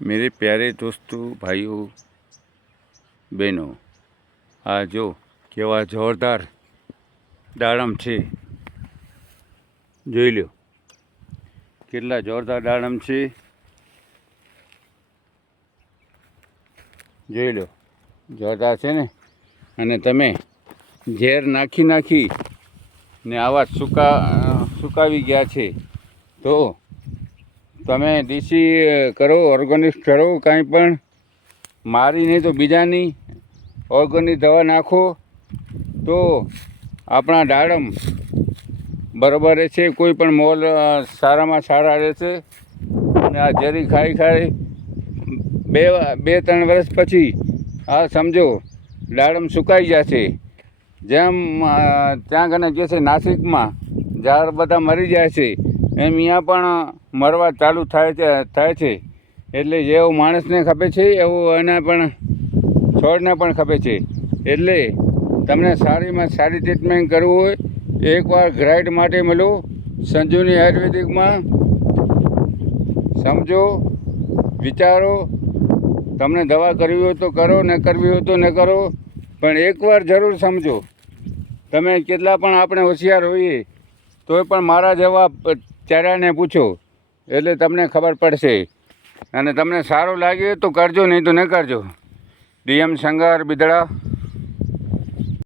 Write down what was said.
मेरे प्यारे दोस्तों भाइयों बहनों आ जो केवा जोरदार दाड़म छे જોઈ લો કેટલા જોરદાર દાડમ છે જોઈ લો જોરદાર છે ને અને તમે ઝેર નાખી ને આવા સુકાવી ગયા છે તો તમે દેશી કરો ઓર્ગેનિક કરો કાંઈ પણ મારી નહીં તો બીજાની ઓર્ગેનિક દવા નાખો તો આપણા દાડમ બરાબર રહેશે કોઈ પણ મોલ સારામાં સારા રહેશે અને આ ઝેરી ખાઈ બે ત્રણ વર્ષ પછી આ સમજો દાડમ સુકાઈ જશે જેમ ત્યાં કને જે છે નાસિકમાં ઝાડ બધા મરી જાય છે એમ અહીંયા પણ મરવા ચાલુ થાય છે એટલે જેવું માણસને ખપે છે એવું એના પણ છોડને પણ ખપે છે એટલે તમને સારીમાં સારી ટ્રીટમેન્ટ કરવું હોય એકવાર ગ્રાઇડ માટે મળો સંજીવની આયુર્વેદિકમાં સમજો વિચારો તમને દવા કરવી હોય તો કરો ને કરવી હોય તો ન કરો પણ એકવાર જરૂર સમજો તમે કેટલા પણ આપણે હોશિયાર હોઈએ તોય પણ મારા જેવા ચાર્યાને પૂછો એટલે તમને ખબર પડશે અને તમને સારું લાગે તો કરજો નહીં તો ન કરજો ડીએમ સંગાર બિદડા